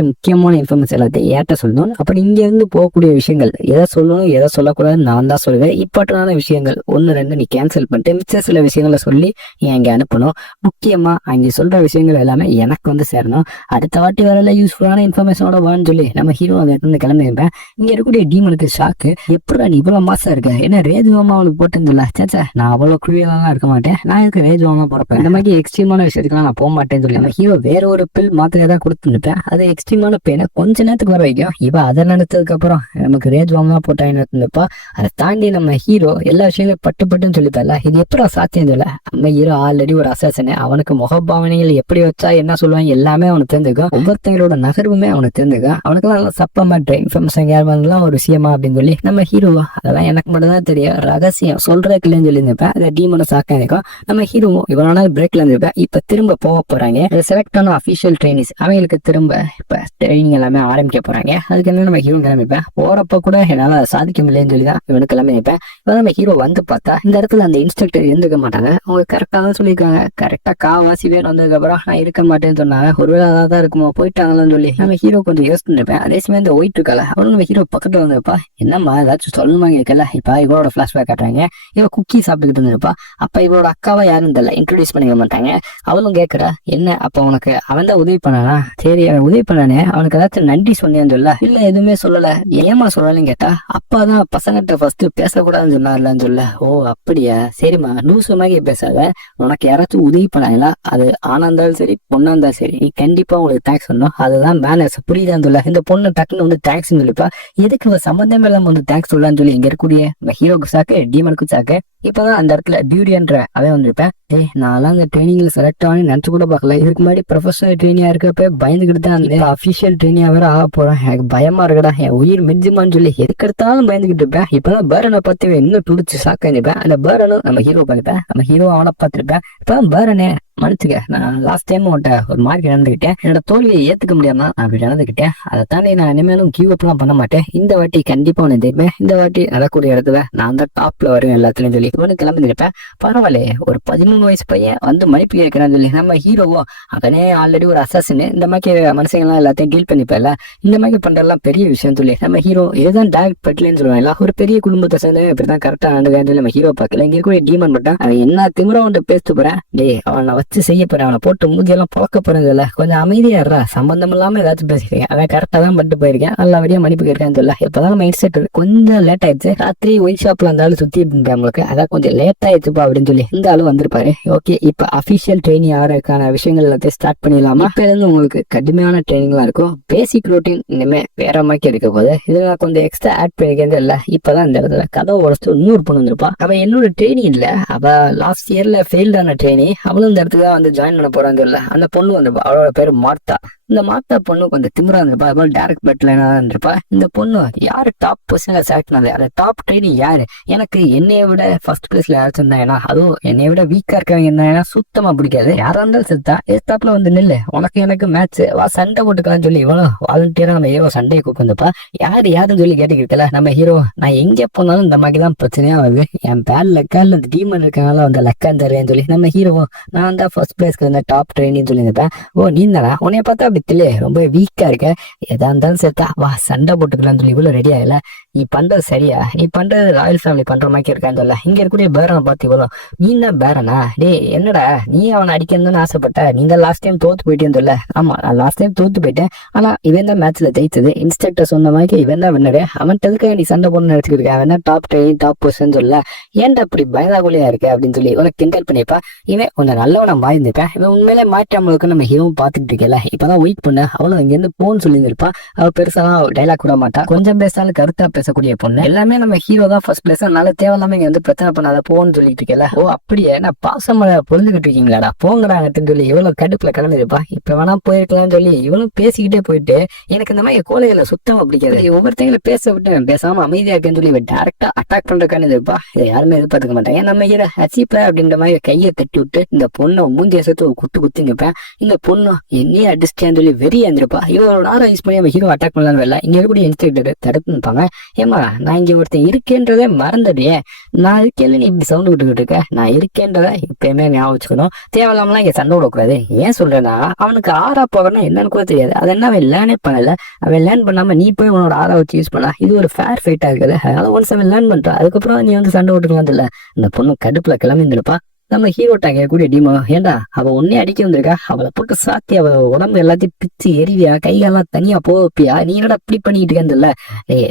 முக்கியமான இன்ஃபர்மேஷன் எல்லாத்தையும் ஏட்ட சொல்லணும். அப்படி இங்க இருந்து போகக்கூடிய விஷயங்கள் எதை சொல்லணும் எதை சொல்லக்கூடாதுன்னு நான் தான் சொல்லுவேன். இம்பார்ட்டன்டான விஷயங்கள் 1-2 நீ கேன்சல் பண்ணிட்டு மிச்ச சில விஷயங்களை சொல்லி இங்க அனுப்பணும். முக்கியமா அங்க சொல்ற விஷயங்கள் எல்லாமே எனக்கு வந்து சேரணும். அடுத்த வாட்டி வரல யூஸ்ஃபுல்லான இன்ஃபர்மேஷனோட வான்னு சொல்லி நம்ம ஹீரோ அதை இருந்து கிளம்பிருப்பேன். இங்க இருக்கக்கூடிய டீமனுக்கு ஷாக்கு. எப்படா நீ இவ்வளவு மாசம் இருக்க, என்ன ரேஜுவாமா அவனுக்கு போட்டுருந்துல, சேச்சா நான் அவ்வளவு குழியெல்லாம் இருக்க மாட்டேன், நான் இதுக்கு ரேஜுவாமா போறப்பேன், இந்த மாதிரி எக்ஸ்ட்ரீமான விஷயத்துக்குலாம் நான் போக மாட்டேன்னு சொல்லி நம்ம ஹீரோ வேற ஒரு பில் மாத்திரை தான் கொடுத்துருப்பேன். அது எக்ஸ்ட்ரீமான பெயினை கொஞ்ச நேரத்துக்கு வர வைக்கும். இவ அதை நினைத்ததுக்கு அப்புறம் நமக்கு ரேஜ் வாமா போட்டாங்க இருந்தப்பா. அதை தாண்டி நம்ம ஹீரோ எல்லா விஷயங்களும் பட்டுன்னு சொல்லித்தரல. இது எப்படி சாத்தியம் சொல்ல, நம்ம ஹீரோ ஆல்ரெடி ஒரு அசாசனு, அவனுக்கு முகபாவனைகள் எப்படி வச்சா என்ன சொல்லுவாங்க எல்லாமே அவனுக்கு தெரிஞ்சுக்கும். ஒவ்வொருத்தங்களோட நகர்வுமே அவனுக்கு தெரிஞ்சுக்கும். அவனுக்குலாம் சப்பமா இன்ஃபர்மேஷன் யாருலாம் ஒரு விஷயமா அப்படின்னு சொல்லி நம்ம ஹீரோ அதெல்லாம் எனக்கு மட்டும் தான் தெரியும், ரகசியம் சொல்றதுக்கு இல்லைன்னு சொல்லியிருந்தேன். அதை டீமோட சாக்கா இருக்கும். நம்ம ஹீரோ இவனால பிரேக்ல இருந்திருப்பேன். இப்ப திரும்ப போக போறாங்க. செலக்ட் ஆன அபிஷியல் ட்ரைனிஸ் அவங்களுக்கு திரும்ப இப்ப ட்ரைனிங் எல்லாமே ஆரம்பிக்க போறாங்க. அதுக்கு என்ன நம்ம ஹீரோ கிளம்பிப்பேன். போறப்ப கூட என்னால சாதிக்க முடியலன்னு சொல்லிதான் இவனுக்கு கிளம்பிப்பேன். இப்ப நம்ம ஹீரோ வந்து பார்த்தா இந்த இடத்துல அந்த இன்ஸ்ட்ரக்டர் இருந்துக்க மாட்டாங்க. அவங்க கரெக்டா தான் சொல்லியிருக்காங்க. கரெக்டா காவாசி பேர் வந்ததுக்கு அப்புறம் நான் இருக்க மாட்டேன்னு சொன்னாங்க. ஒருவேளை அதான் இருக்குமோ போயிட்டாங்கன்னு சொல்லி நம்ம ஹீரோ கொஞ்சம் யோசிச்சுருப்பேன். அதே சமயம் இந்த ஒயிட் இருக்கல அவனும் நம்ம ஹீரோ பக்கத்துல வந்துருப்பா. என்னம்மா ஏதாச்சும் சொல்லணுமா இருக்கல. இப்ப இவரோட பிளாஷ்பேக் காட்டுறாங்க. இவ குக்கி சாப்பிட்டுக்கிட்டு இருந்திருப்பா. அப்ப இவரோட அக்காவை யாரும் தெரியல, இன்ட்ரோடியூஸ் பண்ணிக்க மாட்டாங்க. அவளும் கேட்கறா, என்ன அப்ப உனக்கு அவன் தான் உதவி பண்ணானா, சரி அவன் உதவி பண்ணானே அவனுக்கு ஏதாச்சும் நன்றி சொன்னியான்னு சொல்ல. இல்ல எதுவுமே சொல்லல, ஏமா சொல்லலன்னு கேட்டா, அப்பாதான் பசங்கிட்ட ஃபர்ஸ்ட் பேசக்கூடாதுன்னு சொன்னார்லன்னு சொல்ல. ஓ அப்படியா, சரிம்மா லூசு மாதிரி பேசாத, உனக்கு யாராச்சும் உதவி பண்ணாங்களா, அது ஆனா இருந்தாலும் சரி பொண்ணா இருந்தாலும் சரி நீ கண்டிப்பா உங்களுக்கு தேங்க்ஸ் சொன்னோம், அதுதான் மேனர்ஸ் புரியுதான்னு சொல்ல. இந்த பொண்ணு டக்குன்னு வந்து தேங்க்ஸ் சொல்லிப்பா. எதுக்கு சம்பந்தமே இல்லாம வந்து தேங்க்ஸ் சொல்லலான்னு சொல்லி இங்க இருக்கக்கூடிய ஹீரோக்கு சாக்கு டீமனுக்கு சாக்கு. இப்பதான் அந்த இடத்துல பியூட்டின்ற அவன் வந்திருப்பேன். நான்லாம் அந்த ட்ரைனிங்ல செலக்ட் ஆகி நினைச்சு கூட பார்க்கல. இதுக்கு முன்னாடி ப்ரொஃபஷனல் ட்ரெயினியா இருக்கப்ப பயந்துகிட்டு தான் அந்த அபிஷியல் ட்ரெயினியா வேற ஆக போறேன். எனக்கு பயமா இருக்கடா, என் உயிர் மிஞ்சுமான்னு சொல்லி எதுக்கு எடுத்தாலும் பயந்துகிட்டு இருப்பேன். இப்பதான் பேரனை பார்த்து இன்னும் துடிச்சு சாக்கிருப்பேன். அந்த பேரனும் நம்ம ஹீரோ பார்த்துப்பேன், நம்ம ஹீரோ அவனை பார்த்திருப்பேன். இப்பதான் பேரனே மன்னிச்சுக்க, நான் லாஸ்ட் டைம் உன்ட்ட ஒரு மார்க் நடந்துக்கிட்டேன், என்னோட தோல்வியை ஏத்துக்க முடியாம நான் அப்படி நடந்துக்கிட்டேன். அதை தாண்டி நான் இனிமேலும் கிவ் அப் எல்லாம் பண்ண மாட்டேன். இந்த வாட்டி கண்டிப்பா உன்னை தெரியுமே, இந்த வாட்டி நடக்கூடிய இடத்துல நான் தான் டாப்ல வருவேன் எல்லாத்துலயும் சொல்லி இவனு கிளம்பிருப்பேன். பரவாயில்ல, ஒரு 13 வயசு பையன் வந்து மன்னிப்பு கேட்கிறான்னு சொல்லி நம்ம ஹீரோவோ அவனே ஆல்ரெடி ஒரு அசாசின்னு இந்த மாதிரி மனுஷங்கள்லாம் எல்லாத்தையும் டீல் பண்ணிப்பல, இந்த மாதிரி பண்றதெல்லாம் பெரிய விஷயம் சொல்லி நம்ம ஹீரோ இதுதான் டைரக்ட் பட்லன்னு சொல்லுவாங்க. ஒரு பெரிய குடும்பத்தை சேர்ந்து இப்படிதான் கரெக்டா ஆண்டுவேன் சொல்லி நம்ம ஹீரோ பார்க்கல. இங்க கூட டீமன் மட்டும் அவன் என்ன திமிரம் வந்து பேசிட்டு போறேன், டே அவனை வச்சு செய்ய போறேன், அவனை போட்டு மூஞ்சியெல்லாம் பழக்க போறதில்ல, கொஞ்சம் அமைதியாடுறா, சம்பந்தம் இல்லாம ஏதாச்சும் பேசிருக்கேன், அவன் கரெக்டா தான் பட்டு போயிருக்கேன், நல்லபடியா மன்னிப்பு கேட்கறேன்னு சொல்ல. இப்பதான் மைண்ட் செட் கொஞ்சம் லேட் ஆயிடுச்சு. ராத்திரி ஒயிட் ஷாப்ல இருந்தாலும் சுத்தி இருந்தேன் உங்களுக்கு, அதான் கொஞ்சம் லேட் ஆயிடுச்சுப்பா அப்படின்னு சொல்லி இந்த ஆளு வந்திருப்பாரு. ஓகே, இப்ப அபிஷியல் ட்ரைனிங் ஆகிறதுக்கான விஷயங்கள் எல்லாத்தையும் ஸ்டார்ட் பண்ணிடலாமா. இப்ப இருந்து உங்களுக்கு கடுமையான ட்ரைனிங்லாம் இருக்கும். பேசிக் ரொட்டீன் இனிமே வேற மாதிரி இருக்க போது இதுல நான் கொஞ்சம் எக்ஸ்ட்ரா ஆட் பண்ணிக்கிறது இல்ல. இப்பதான் இந்த இடத்துல கதை உடச்சு இன்னொரு பொண்ணு வந்திருப்பா. அவ என்னோட ட்ரெயினி இல்ல, அவ லாஸ்ட் இயர்ல ஃபெயில்ட் ஆன ட்ரெயினி. அவளும் இந்த இடத்துக்கு தான் வந்து ஜாயின் பண்ண போறான்னு சொல்ல. அந்த பொண்ணு வந்திருப்பா, அவளோட பேரு மார்த்தா. இந்த மார்த்தா பொண்ணு கொஞ்சம் திமிரா இருந்திருப்பா, அதுபோல் டேரக்ட் பெட்லைனா இருந்திருப்பா. இந்த பொண்ணு யாரு டாப் பொசிஷன்ல செலக்ட் பண்ணது, அந்த டாப் ட்ரெயினி யாரு, எனக்கு என்னைய விட ஃபர்ஸ்ட் பிளேஸ்ல யாராச்சும் இருந்தாங்கன்னா, அதுவும் என்னைய விட வீக்கா இருக்கவங்க இருந்தாங்கன்னா சுத்தமா பிடிக்காது. யாரா இருந்தாலும் செத்தா எஸ்டாப்ல வந்து நில்லு, உனக்கு எனக்கு மேட்ச் வா சண்டை போட்டுக்கலாம்னு சொல்லி இவ்வளவு வாலண்டியரா நம்ம ஹீரோ சண்டையை கூப்பிட்டுப்பா. யாருன்னு சொல்லி கேட்டுக்கிட்டல நம்ம ஹீரோ, நான் எங்க போனாலும் இந்த மாதிரி தான் பிரச்சனையா வருது, என் பேட் லக்கா இல்ல டீமன் இருக்கனால வந்து லக்கான்னு தருவேன்னு சொல்லி நம்ம ஹீரோ, நான் தான் ஃபர்ஸ்ட் பிளேஸ்க்கு இருந்த டாப் ட்ரெயினின்னு சொல்லியிருப்பேன். ஓ நீ தானா, உன்னைய பார்த்தா அப்படி தெரியல, ரொம்ப வீக்கா இருக்க, எதா இருந்தாலும் சேர்த்தா வா சண்டை போட்டுக்கலாம்னு சொல்லி இவ்வளவு ரெடி ஆகல. நீ பண்றது சரியா, நீ பண்றது ராயல் ஃபேமிலி பண்ற மாதிரி இருக்கான்னு சொல்ல. இங்க இருக்கக்கூடிய பேரனை பார்த்து இவ்வளோ, நீ தான் பேரனா, டே என்னடா நீ அவனை அடிக்கணும்னு ஆசைப்பட்ட, நீ தான் லாஸ்ட் டைம் தோத்து போயிட்டேன்னு சொல்ல. ஆமா நான் லாஸ்ட் டைம் தோத்து போயிட்டேன், ஆனா இவன் தான் மேட்ச்ல ஜெயிச்சது, இன்ஸ்ட்ரக்டர் சொன்ன மாதிரி இவன் தான் வின்னரு, அவன்கிட்ட எதுக்காக நீ சண்டை போடணும்னு நினைச்சுக்கிட்டு அவன் தான் டாப் ட்ரெயின் டாப் பொசிஷன் சொல்ல. ஏன்டா அப்படி பயந்தாகுலியா இருக்கு அப்படின்னு சொல்லி உனக்கு கிண்டல் பண்ணிப்பா. இவன் கொஞ்சம் நல்லவனை மாறிந்திருப்பேன். இவன் உண்மையிலே மாற்றாமலுக்கு நம்ம ஹீரோவும் பார்த்துட்டு இருக்கல. இப்பதான் வெயிட் பண்ண அவளும் இங்க இருந்து போன்னு சொல்லியிருந்திருப்பா. அவ பெருசா டைலாக் கூட மாட்டா, கொஞ்சம் பேசாலும் கருத்தா பேசக்கூடிய பொண்ணு. எல்லாமே நம்ம ஹீரோ தான் ஃபர்ஸ்ட் பிளேஸ், அதனால தேவையில்லாம இங்க வந்து பிரச்சனை பண்ணாத போன்னு சொல்லிட்டு இருக்கல. ஓ அப்படியே நான் பாசமலை பொழுதுகிட்டு இருக்கீங்களாடா போங்கடாங்கன்னு சொல்லி இவ்வளவு கடுப்புல கிளம்பிருப்பா. இப்ப வேணா போயிருக்கலாம்னு சொல்லி இவளும் பேசிக்கிட்டே போயிட்டு, எனக்கு இந்த மாதிரி கோலைகளை சுத்தமா பிடிக்காது, ஒவ்வொருத்தையும் பேச விட்டு பேசாம அமைதியா இருக்குன்னு சொல்லி டேரக்டா அட்டாக் பண்றதுக்கான இருப்பா. இதை யாருமே எதிர்பார்த்துக்க மாட்டாங்க. நம்ம ஹீரோ ஹசிப்ப அப்படின்ற மாதிரி கையை தட்டி விட்டு இந்த பொண்ணை மூஞ்சிய சேர்த்து ஒரு குத்து நிற்பேன். இந்த பொண்ணு என்னையே அடிச்சிட்டேன்னு சொல்லி வெறியா இருந்திருப்பா. இவரோட ஆரோ யூஸ் பண்ணி நம்ம ஹீரோ அட்டாக் பண்ணலான்னு வரல. இங்க இருக்கக்கூடிய இன்ஸ்ட்ரக்டர் தடுத்து நிற்பாங்க. ஏமா நான் இங்க ஒருத்தன் இருக்கேன்றதே மறந்துடுறியே, நான் இருக்கேன்னு நீ இப்படி சவுண்ட் விட்டுக்கிட்டு இருக்க, நான் இருக்கேன்றத எப்பயுமே ஞாபகம் வச்சுக்கணும், தேவையில்லாமலாம் இங்க சண்டை விடக்கூடாது. ஏன் சொல்றேன்னா அவனுக்கு ஆறா பவர்னா என்னன்னு கூட தெரியாது, அது என்ன அவன் லேர்னே பண்ணல, அவன் லேர்ன் பண்ணாம நீ போய் உன்னோட ஆறா வச்சு யூஸ் பண்ணா இது ஒரு ஃபேர் ஃபைட்டா இருக்குது. அதனால ஒன்ஸ் அவன் லேர்ன் பண்றான், அதுக்கப்புறம் நீ வந்து சண்டை விட்டுக்கலாம் இல்ல. இந்த பொண்ணு கடுப்புல கிளம்பிருப்பா. நம்ம ஹீரோ டாங்க கூடிய டீமோ, ஏண்டா அவ ஒன்னே அடிக்க வந்திருக்கா, அவளை போட்டு சாத்தி அவ உடம்பு எல்லாத்தையும் பிச்சு எரிவியா, கைகாலாம் தனியா போப்பியா, நீ என்னடா அப்படி பண்ணிட்டு இருக்கல.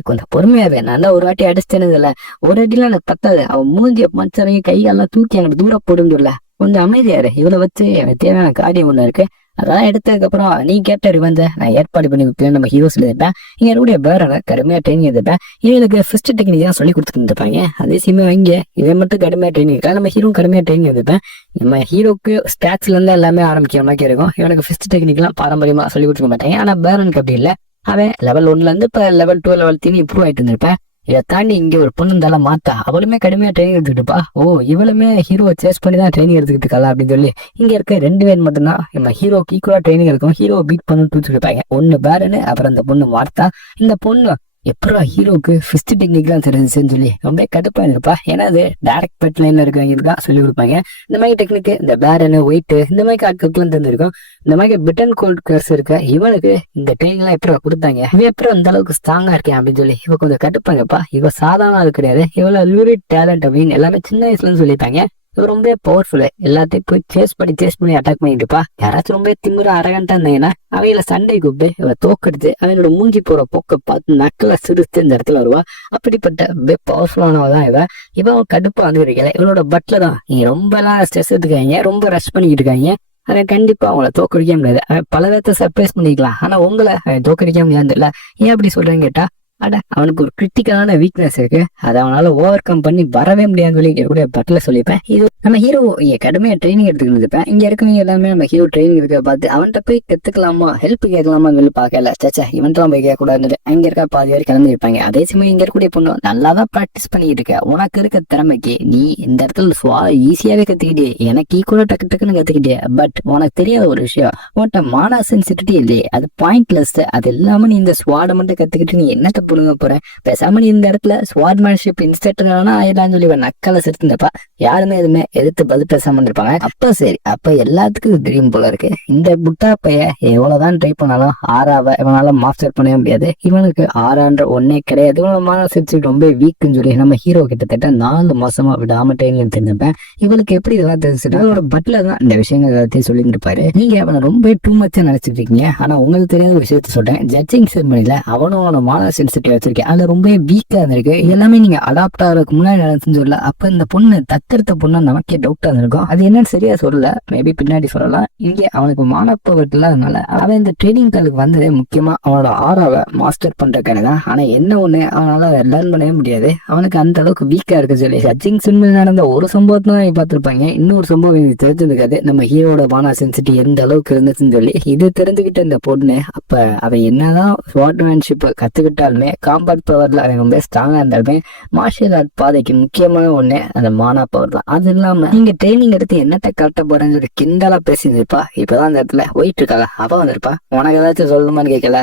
கொஞ்சம் பொறுமையாவே, நான் தான் ஒரு வாட்டி அடிச்சேன்னு இல்ல, ஒரு அடிலாம் எனக்கு பத்தாது, அவ மூஞ்சிய மச்சரையும் கைகாலாம் தூக்கி அங்கிட்டு தூரம் போடுன்னு கொஞ்சம் அமைதியாரு. இவளை வச்சு எனக்கு தேவையான காரியம் ஒண்ணு இருக்கு, அதெல்லாம் எடுத்ததுக்கு அப்புறம் நீ கேட்ட ரிவெஞ்ச நான் ஏற்பாடு பண்ணி வைப்பேன். நம்ம ஹீரோ சொல்லியிருப்பேன், இங்க என்னுடைய பேரனை கடுமையா ட்ரைனிங் எடுப்பேன், இவனுக்கு ஃபர்ஸ்ட் டெக்னிக் தான் சொல்லி கொடுத்துட்டு இருப்பாங்க. அதே சீமே வாங்க இவன் மட்டும் கடுமையா ட்ரைனிங் இருக்கா, நம்ம ஹீரோ கடுமையா ட்ரைனிங் எடுப்பேன். நம்ம ஹீரோக்கு ஸ்டாட்ஸ்ல இருந்து எல்லாமே ஆரம்பிக்கிற மாதிரி இருக்கும். இவனுக்கு ஃபர்ஸ்ட் டெக்னிக் எல்லாம் பாரம்பரியமா சொல்லி கொடுத்துக்க மாட்டாங்க. ஆனா பேரனுக்கு அப்படி இல்லை, அவன் லெவல் 1ல இருந்து இப்ப லெவல் 2 லெவல் 3 இம்ப்ரூவ் ஆயிட்டு இருந்திருப்பேன். இதை தாண்டி இங்க ஒரு பொண்ணு இருந்தாலும் மாத்தா, அவளுமே கடுமையா ட்ரைனிங் எடுத்துக்கிட்டுப்பா. ஓ இவளுமே ஹீரோ சேஸ் பண்ணி தான் ட்ரைனிங் எடுத்துக்கிட்டு இருக்காளா அப்படின்னு சொல்லி இங்க இருக்க 2 பேர் மட்டும்தான் நம்ம ஹீரோக்கு ஈக்குவலா ட்ரைனிங் எடுக்கும். ஹீரோ பீட் பண்ணு இருப்பாங்க. ஒண்ணு பேரனு, அப்புறம் அந்த பொண்ணு மார்த்தா. இந்த பொண்ணு எப்படா ஹீரோக்கு ஃபிஸ்ட் டெக்னிக்லாம் தெரிஞ்சுன்னு சொல்லி ரொம்ப கடுப்பா இருப்பா. ஏன்னா அது டைரக்ட் பெட் லைன்ல இருக்கவங்க தான் சொல்லி கொடுப்பாங்க. இந்த மாதிரி டெக்னிக் இந்த பேரனு வெயிட் இந்த மாதிரி ஆட்களுக்குலாம் தெரிஞ்சிருக்கும். இந்த மாதிரி பிட்டன் கோல்ட் கர்ஸ் இருக்க இவனுக்கு இந்த ட்ரைனிங் எல்லாம் எப்படி கொடுத்தாங்க, இவன் எப்படி அந்த அளவுக்கு ஸ்ட்ராங்கா இருக்கேன் அப்படின்னு சொல்லி இவ கொஞ்சம் கடுப்பாங்கப்பா. இவ சாதாரண அது கிடையாது, இவ்வளவு லூரிட் டேலண்ட் அப்படின்னு எல்லாமே சின்ன வயசுல இருந்து சொல்லியிருப்பாங்க. இவ ரொம்ப பவர்ஃபுல்லு, எல்லாத்தையும் போய் சேஸ் பண்ணி அட்டாக் பண்ணிட்டுப்பா. யாராச்சும் ரொம்ப திமுறா அரகண்டா இருந்தாங்கன்னா அவையில சண்டை கூப்பிட்டு இவ தோக்கடிச்சு அவனோட மூஞ்சி போற போக்க பார்த்து நக்கல சிரிச்சு இந்த இடத்துல வருவா. அப்படிப்பட்ட ரொம்ப பவர்ஃபுல்லானவதான் இவன் கடுப்பா வந்து இருக்கல. இவனோட பட்ல தான் நீங்க ரொம்ப எல்லாம் ஸ்ட்ரெஸ் எடுத்துக்காங்க, ரொம்ப ரஷ் பண்ணிக்கிட்டு இருக்காங்க. அவன் கண்டிப்பா அவங்கள தோக்கடிக்க முடியாது. அவன் பல பேர்த்த சர்ப்ரைஸ் பண்ணிக்கலாம், ஆனா உங்களை அவன் தோக்கடிக்க முடியாது. இல்ல ஏன் அப்படி சொல்றேன்னு கேட்டா, அட அவனுக்கு ஒரு கிரிட்டிக்கலான வீக்னஸ் இருக்கு, அதை அவனால ஓவர் கம் பண்ணி வரவே முடியாதுன்னு சொல்லி கூட பட்டில சொல்லிப்பேன். இது நம்ம ஹீரோ கடுமையா ட்ரைனிங் எடுத்துக்கிட்டு இருப்பேன். இங்க இருக்கவங்க எல்லாமே நம்ம ஹீரோ ட்ரைனிங் இருக்க பார்த்து அவன்கிட்ட போய் கத்துக்கலாமா, ஹெல்ப் கேட்கலாமான்னு சொல்லி பாக்கல. சேச்சா இவன்லாம் போய் கேட்கக்கூடாது, அங்க இருக்க பாதி பேர் கிளம்பி இருப்பாங்க. அதே சமயம் இங்க இருக்கக்கூடிய பொண்ணு நல்லாதான் ப்ராக்டிஸ் பண்ணிட்டு இருக்க, உனக்கு இருக்க திறமைக்கு நீ இந்த இடத்துல ஈஸியாவே கத்துக்கிட்டே, எனக்கு ஈக்குவலா டக்குன்னு கத்துக்கிட்டே. பட் உனக்கு தெரியாத ஒரு விஷயம், உன்கிட்ட மானா சென்சிட்டிவிட்டி இல்லையே, அது பாயிண்ட்லெஸ். அது இல்லாம நீ இந்த ஸ்வாட மட்டும் கத்துக்கிட்டு நீ என்னத்த புடுங்க போற, பேசாம நீ இந்த இடத்துல ஸ்வாட்மேன்ஷிப் இன்ஸ்ட்ரக்டரானா ஆயிடலாம்னு சொல்லி நக்கலை சிரிச்சிருந்தப்பா. யாருமே எதுவுமே எதிர்த்து பதில் பேசாம இருப்பாங்க. அப்ப சரி, அப்ப எல்லாத்துக்கும் தெரியும் போல இருக்கு, இந்த புட்டா பைய எவ்வளவுதான் ட்ரை பண்ணாலும் ஆறாவ இவனால மாஸ்டர் பண்ணவே முடியாது. இவனுக்கு ஆறான்ற ஒன்னே கிடையாது, இவனோட மானசிச்சு ரொம்ப வீக்குன்னு சொல்லி நம்ம ஹீரோ கிட்டத்தட்ட 4 மாசமா விடாம ட்ரைனிங் தெரிஞ்சிருப்பேன். இவளுக்கு எப்படி இதெல்லாம் தெரிஞ்சுட்டு அவனோட பட்ல தான் இந்த விஷயங்கள் எல்லாத்தையும் சொல்லிட்டு இருப்பாரு. நீங்க அவனை ரொம்ப டூ மச்சா நினைச்சிட்டு இருக்கீங்க, ஆனா உங்களுக்கு தெரியாத ஒரு விஷயத்த சொல்றேன். ஜட்ஜிங் செரமனில அவனோட மான சென்சிட்டிவ் வச்சிருக்கேன், அதுல ரொம்ப வீக்கா இருந்திருக்கு. எல்லாமே நீங்க அடாப்ட் ஆகிறதுக்கு முன்னாடி நினைச்சுன்னு சொல்லல. அப்ப இந்த பொண்ணு தத்தெடுத்த பொண்ணு நமக்கே டவுட்டா இருந்திருக்கும். அது என்னன்னு சரியா சொல்லல, மேபி பின்னாடி சொல்லலாம். இங்கே அவனுக்கு மானப்பவர்ட் இல்லாதனால அவன் இந்த ட்ரைனிங் காலுக்கு வந்ததே முக்கியமா அவனோட ஆறாவை மாஸ்டர் பண்றதுக்கான தான். ஆனா என்ன ஒண்ணு, அவனால லேர்ன் பண்ணவே முடியாது, அவனுக்கு அந்த அளவுக்கு வீக்கா இருக்கு சொல்லி. ஜட்ஜிங் செரமனில நடந்த ஒரு சம்பவத்தை தான் பார்த்திருப்பாங்க, இன்னொரு சம்பவம் தெரிஞ்சிருக்காது நம்ம ஹீரோட மானா சென்சிட்டி எந்த அளவுக்கு இருந்துச்சுன்னு சொல்லி. இது தெரிஞ்சுக்கிட்ட இந்த பொண்ணு அப்ப அவன் என்னதான் ஸ்வாட்மேன்ஷிப் கத்துக்கிட்டாலுமே, காம்பேட் பவர்ல அவன் ரொம்ப ஸ்ட்ராங்கா இருந்தாலுமே, மார்ஷியல் ஆர்ட் பாதைக்கு முக்கியமான ஒண்ணு அந்த மானா பவர் தான். அது இல்லாம நீங்க ட்ரைனிங் எடுத்து என்னத்த கட்ட போறேன்னு சொல்லி கிண்டலா பேசியிருப்பா. இப்பதான் அந்த இடத்துல போயிட்டு இருக்காங்க, அவ வந்திருப்பா. உனக்கு ஏதாச்சும் சொல்லணுமான்னு கேட்கல,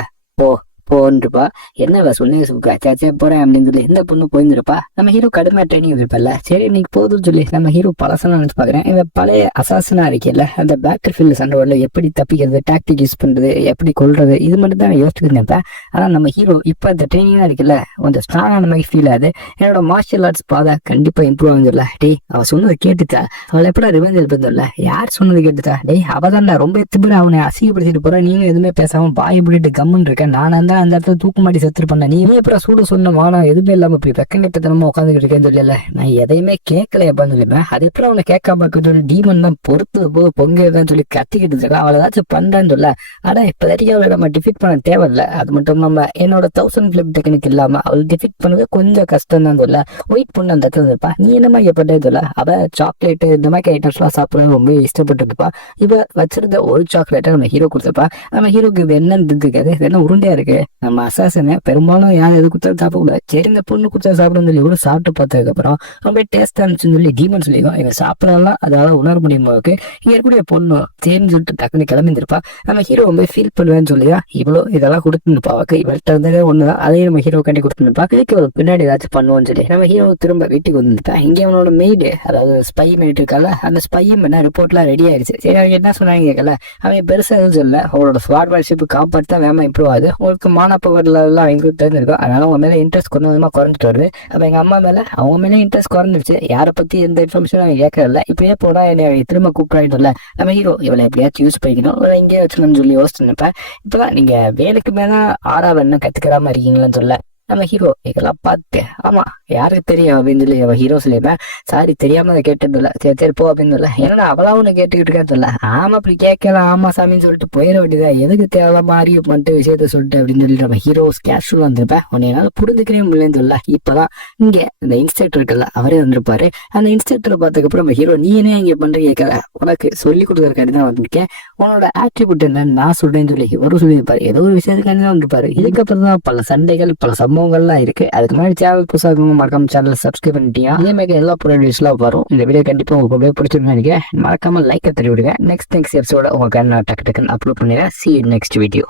போன்றுப்பா. என்ன சொன்னே போறேன் அப்படின்னு சொல்லி இந்த பொண்ணு போயிருந்திருப்பா. நம்ம ஹீரோ கடுமையா ட்ரைனிங் இருப்பல்ல, சரி இன்னைக்கு போதும்னு சொல்லி நம்ம ஹீரோ பழசெல்லாம் நினைச்சு பாக்குறேன். இவன் பழைய அசாசனா இருக்கல, அந்த பேட்டர் ஃபீல்டு சண்டை வரல, எப்படி தப்பிக்கிறது, டாக்டிக் யூஸ் பண்றது, எப்படி கொள்றது, இது மட்டும் தான் யோசிச்சுட்டு இருப்பேன். ஆனா நம்ம ஹீரோ இப்ப இந்த ட்ரைனிங் தான் இருக்குல்ல, கொஞ்சம் ஸ்ட்ராங்கான மாதிரி ஃபீல் ஆகுது. என்னோட மார்ஷியல் ஆர்ட்ஸ் பாதை கண்டிப்பா இம்ப்ரூவ் ஆகுதுல்ல. டேய் அவ சொன்னது கேட்டுச்சா, அவளை எப்படா ரிவெஞ்ச் எடுப்பதில்ல, யார் சொன்னது கேட்டுச்சா, டேய் அவதான்டா ரொம்ப திபுர அவனை அசிங்கப்படுத்திட்டு போற, நீங்க எதுவுமே பேசாம பாய் பிடிட்டு கம்முன்னு இருக்க, நானா தான் அந்த இடத்துல தூக்கு மாட்டி செத்துரு பண்ண, நீ அப்புறம் சூடு சொன்ன மானா எதுவுமே இல்லாம இப்படி வெக்கங்கட்டத்தனமா உட்காந்துக்கிட்டு இருக்கேன்னு சொல்லல. நான் எதையுமே கேட்கலையப்பான்னு சொல்லிப்பேன். அது எப்படி அவனை கேட்காம சொல்லி டீமன் தான் பொறுத்து பொங்கதான் சொல்லி கத்திக்கிட்டு இருக்கா. அவளை ஏதாச்சும் பண்றான்னு சொல்ல, ஆனா இப்போதைக்கு அவளை நம்ம டிஃபீட் பண்ண தேவையில்ல. அது மட்டும் இல்லாம என்னோட 1000 ஃபிளிப் டெக்னிக் இல்லாம அவள் டிஃபீட் பண்ணது கொஞ்சம் கஷ்டம் தான் சொல்ல. ஒயிட் பொண்ணு அந்த இடத்துல இருப்பா. நீ என்ன மாதிரி எப்பட்டே சொல்ல, அவ சாக்லேட் இந்த மாதிரி ஐட்டம்ஸ் எல்லாம் சாப்பிட ரொம்ப இஷ்டப்பட்டு இருப்பா. இவ வச்சிருந்த ஒரு சாக்லேட்டை நம்ம ஹீரோ கொடுத்தப்பா. நம்ம ஹீரோக்கு இது என்னன்னு இருக்காது, இது என்ன உருண்டையா இருக்கு, நம்ம அசாசனை பெரும்பாலும் யார் எது கொடுத்தாலும் சாப்பிடக்கூடாது. சரி இந்த பொண்ணு கொடுத்தா சாப்பிடுன்னு சொல்லி கூட சாப்பிட்டு பார்த்ததுக்கப்புறம் ரொம்ப டேஸ்டா இருந்துச்சுன்னு சொல்லி டீமன் சொல்லிக்கும். இவங்க சாப்பிடலாம் அதால உணர முடியுமா இருக்கு. இங்க இருக்கக்கூடிய பொண்ணு சரின்னு சொல்லிட்டு டக்குன்னு கிளம்பிருப்பா. நம்ம ஹீரோ ரொம்ப ஃபீல் பண்ணுவேன்னு சொல்லியா இவ்வளோ இதெல்லாம் கொடுத்துருப்பா. அவருக்கு இவள்கிட்ட இருந்ததே ஒண்ணுதான், அதையும் நம்ம ஹீரோ கண்டி கொடுத்துருப்பா. இதுக்கு ஒரு பின்னாடி ஏதாச்சும் பண்ணுவோம்னு சொல்லி நம்ம ஹீரோ திரும்ப வீட்டுக்கு வந்துட்டான். இங்கே அவனோட மெய்டு, அதாவது ஸ்பை மெய்டு இருக்கல, அந்த ஸ்பையும் என்ன ரிப்போர்ட்லாம் ரெடி ஆயிடுச்சு. சரி அவங்க என்ன சொன்னாங்க கேட்கல, அவன் பெருசா எதுவும் சொல்லல. அவங்களோட ஸ்வாட்மேன்ஷிப் காப்பாற்றி தான் வேமா இம்ப்ரூவ் ஆகுது. உங்களுக்கு மானப்பவர்ல எல்லாம் அவங்களுக்கு தெரிஞ்சிருக்கும். அதனால அவங்க மேல இன்ட்ரெஸ்ட் கொஞ்சம் கொஞ்சமா குறைஞ்சிட்டு வருது. அப்ப எங்க அம்மா மேல அவங்க மேல இன்ட்ரெஸ்ட் குறைஞ்சிருச்சு. யாரை பத்தி எந்த இன்ஃபர்மேஷனும் அவங்க கேட்கறதில்ல. இப்படியே போனா என்னை திரும்ப கூப்பிடாயிட்டோம்ல. நம்ம ஹீரோ இவளை எப்படியாச்சும் யூஸ் பண்ணிக்கணும், இங்கே வச்சுக்கணும்னு சொல்லி யோசிச்சுருப்பேன். இப்பதான் நீங்க வேலைக்கு மேல ஆறாவது என்ன கத்துக்கிறாம இருக்கீங்களான்னு சொல்ல நம்ம ஹீரோ இதெல்லாம் பார்த்து ஆமா யாருக்கு தெரியும் அப்படின்னு சொல்லி அவன் ஹீரோ சொல்லியிருப்பேன். சாரி தெரியாம அதை கேட்டதில்ல, சரி சரி போ அப்படின்னு சொல்ல. ஏன்னா அவளா ஒண்ணு கேட்டுக்கிட்டு இருக்கல. ஆமா அப்படி கேட்கலாம் ஆமா சாமின்னு சொல்லிட்டு போயிட வேண்டியதா, எதுக்கு தேவை மாதிரி பண்ணிட்டு விஷயத்த சொல்லிட்டு அப்படின்னு சொல்லி நம்ம ஹீரோ கேஷுவல் வந்திருப்பேன். உன்னை என்னால புரிஞ்சுக்கிறே முடியலன்னு சொல்ல. இப்பதான் இங்க இந்த இன்ஸ்ட்ரக்டர் இருக்குல்ல அவரே வந்திருப்பாரு. அந்த இன்ஸ்ட்ரக்டரை பார்த்ததுக்கப்புறம் நம்ம ஹீரோ நீ என்ன இங்க பண்றீங்க கேட்கல, உனக்கு சொல்லி கொடுக்குறக்காண்டி தான் வந்திருக்கேன், உன்னோட ஆட்ரிபியூட் என்னன்னு நான் சொல்றேன்னு சொல்லி இவரும் சொல்லியிருப்பாரு. ஏதோ ஒரு விஷயத்துக்காண்டி தான் வந்திருப்பாரு. இதுக்கப்புறம் தான் பல சண்டைகள் பல சம்பவங்கள்லாம் இருக்கு. அதுக்கு முன்னாடி சேனல் புதுசாக மறக்காம சேனல் சப்ஸ்கிரைப் பண்ணிட்டீங்க. இதே மாதிரி எல்லா ப்ராடக்ட்ஸ்லாம் வரும். இந்த வீடியோ கண்டிப்பா உங்களுக்கு பிடிச்சிருந்தா நினைக்கிறேன். மறக்காம லைக்கை தட்டி விடுங்க. நெக்ஸ்ட் எபிசோட உங்களுக்கு நான் டக்கு டக்குன்னு அப்லோட் பண்ணிடுறேன். See you next video.